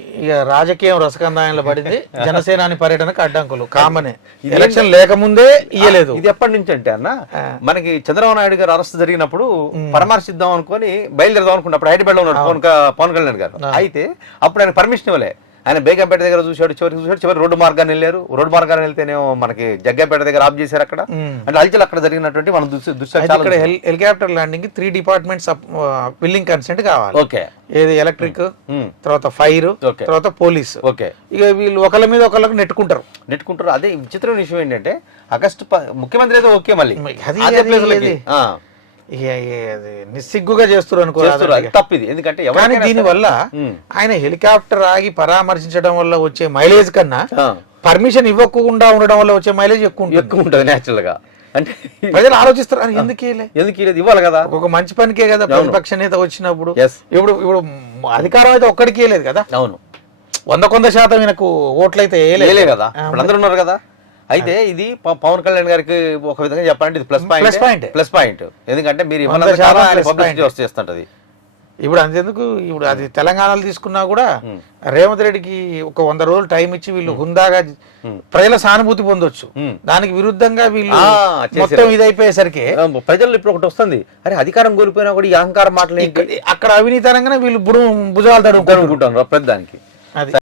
ఇక రాజకీయం రసకందాయంలో పడింది. జనసేనాని పర్యటనకు అడ్డంకులు కామనే. ఎలక్షన్ లేకముందే ఇయ్యలేదు. ఇది ఎప్పటి నుంచి అంటే అన్న, మనకి చంద్రబాబు నాయుడు గారు అరెస్ట్ జరిగినప్పుడు పరామర్శిద్దాం అనుకుని బయలుదేరదాం అనుకున్నప్పుడు హైదరాబాద్ లో ఉన్నాడు పవన్ కళ్యాణ్ గారు. అయితే అప్పుడు ఆయన పర్మిషన్ ఇవ్వలే. ఆయన బేగంపేట దగ్గర చూశాడు, చివరి రోడ్డు మార్గాన్ని వెళ్ళారు. రోడ్డు మార్గాన్ని వెళ్తేనేమో మనకి జగ్గంపేట దగ్గర ఆఫ్ చేశారు. అక్కడ అంటే అల్చల్ అక్కడ జరిగినటువంటి మన ఇక్కడ helicopter landing 3 departments building consent కావాలి. ఓకే, ఏది ఎలక్ట్రిక్, తర్వాత ఫైర్, తర్వాత పోలీస్. ఓకే, ఇక వీళ్ళు ఒకళ్ళ మీద ఒకళ్ళకి నెట్టుకుంటారు. అదే విచిత్రమైన విషయం ఏంటంటే ఆగస్టు ముఖ్యమంత్రి అయితే ఓకే, మళ్ళీ నిస్సిగ్గుగా చేస్తారు అనుకో. తప్పిది. ఎందుకంటే కానీ దీని వల్ల ఆయన హెలికాప్టర్ ఆగి పరామర్శించడం వల్ల వచ్చే మైలేజ్ కన్నా పర్మిషన్ ఇవ్వకుండా ఉండడం వల్ల వచ్చే మైలేజ్ ఎక్కువ ఉంటుంది నేచురల్ గా. అంటే ప్రజలు ఆలోచిస్తారు, ఎందుకు ఇవ్వాలి కదా, ఒక మంచి పనికే కదా ప్రతిపక్ష నేత వచ్చినప్పుడు. ఇప్పుడు అధికారం అయితే ఒక్కడికి లేదు కదా. అవును, 100% ఈయనకు ఓట్లయితే వేయలే కదా, అందరూ ఉన్నారు కదా. అయితే ఇది పవన్ కళ్యాణ్ గారికి ఒక విధంగా చెప్పాలంటే ఇది ప్లస్ పాయింట్. ఎందుకంటే మీరు పబ్లిసిటీ వస్తుంటది. ఇప్పుడు అంతెందుకు, ఇప్పుడు అది తెలంగాణలో తీసుకున్నా కూడా రేవంత్ రెడ్డికి ఒక 100 రోజులు టైం ఇచ్చి వీళ్ళు హుందాగా ప్రజల సానుభూతి పొందొచ్చు. దానికి విరుద్ధంగా వీళ్ళు మొత్తం ఇదైపోయేసరికి ప్రజలు ఇప్పుడు ఒకటి వస్తుంది, అరే అధికారం కోల్పోయినా కూడా ఈ అహంకారం మాటలు అక్కడ అవినీతనంగానే వీళ్ళు భుజాలు తడుముకుంటారు ప్రతి దానికి. అది